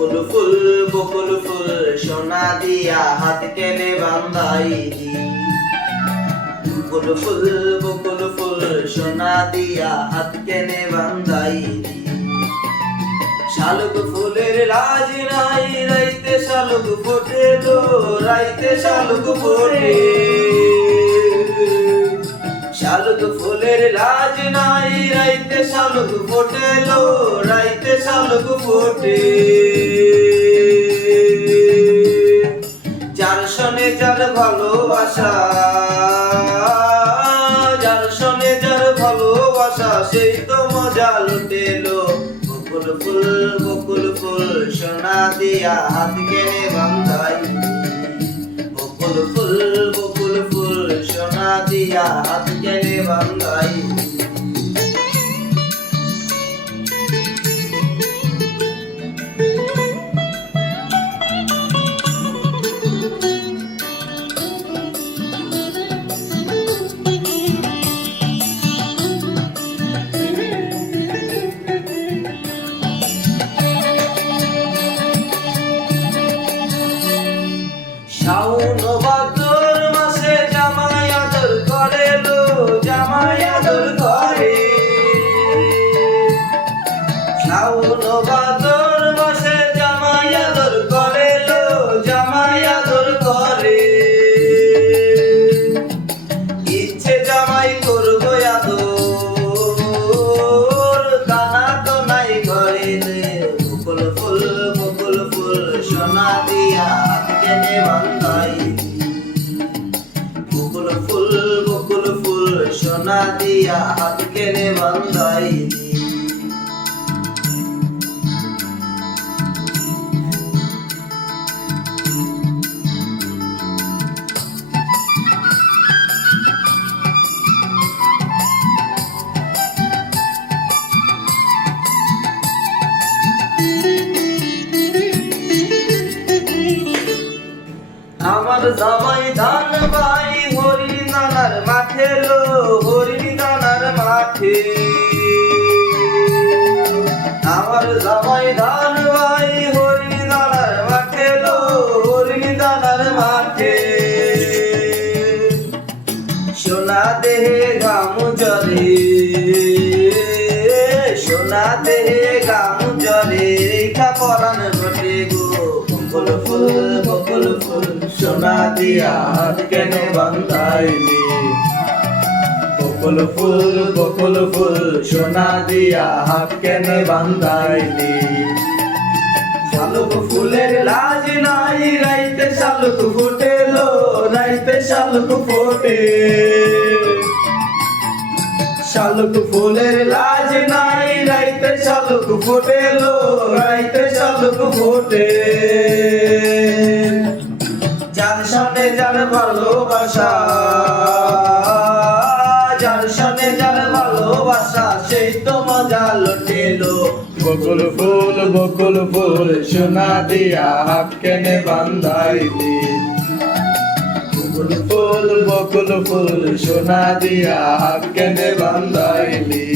বকুল ফুল সোনা দিয়া হাত কেনে বান্ধাইলি। বকুল ফুল সোনা দিয়া হাত কেনে বান্ধাইলি। শালুক ফুলের লাজ নাই রাইতে শালুক ফোটে লো, রাইতে শালুক ফোটে। শালুক ফুলের লাজ নাই রাইতে শালুক ফোটে লো, রাইতে শালুক ফোটে। যার সনে যার ভালোবাসা, যার সনে যার ভালোবাসা সেই তো মজা লুটেলো। বকুল ফুল সোনা দিয়া হাত কেনে বান্ধাইলি। বকুল ফুল সোনা দিয়া হাত কেনে বান্ধাইলি। শাওন ভাদর মাসে জামাই আদর করে লো, জামাই আদর করে। শাওন ভাদর মাসে জামাই আদর করে লো, জামাই আদর করে। ইচ্ছে জামাই করবো আদর, দানা তো নাই ঘরে রে। বকুল ফুল সোনা দিয়া হাত কেনে বান্ধাইলি। বকুল ফুল সোনা দিয়া হাত কেনে বান্ধাইলি। আমার জামাই ধান ভাই হরি নানার মাঠে লো, হরি নানার মাঠে। আমার জামাই ধান ভাই হরি নানার মাঠে লো, হরি নানার মাঠে। সোনা দেহে গাম জরে, সোনা দেহে গাম জরে। রেখা পরাণ ঘটে গো। বকুল ফুল সোনা দিয়া হাত কেনে বান্ধাইলি। বকুল ফুল সোনা দিয়া হাত কেনে বান্ধাইলি। শালুক ফুলের লাজ নাই রাইতে শালুক ফোটে লো, রাইতে শালুক ফোটে। শালুক ফুলের লাজ নাই রাইতে শালুক ফোটে লো, রাইতে শালুক ফোটে। যার সনে যার ভালোবাসা, যার সনে যার ভালোবাসা সেই তো মজা লুটেলো। বকুল ফুল সোনা দিয়া হাত কেনে বান্ধাইলি। বকুল ফুল সোনা দিয়া হাত কেনে বান্ধাইলি।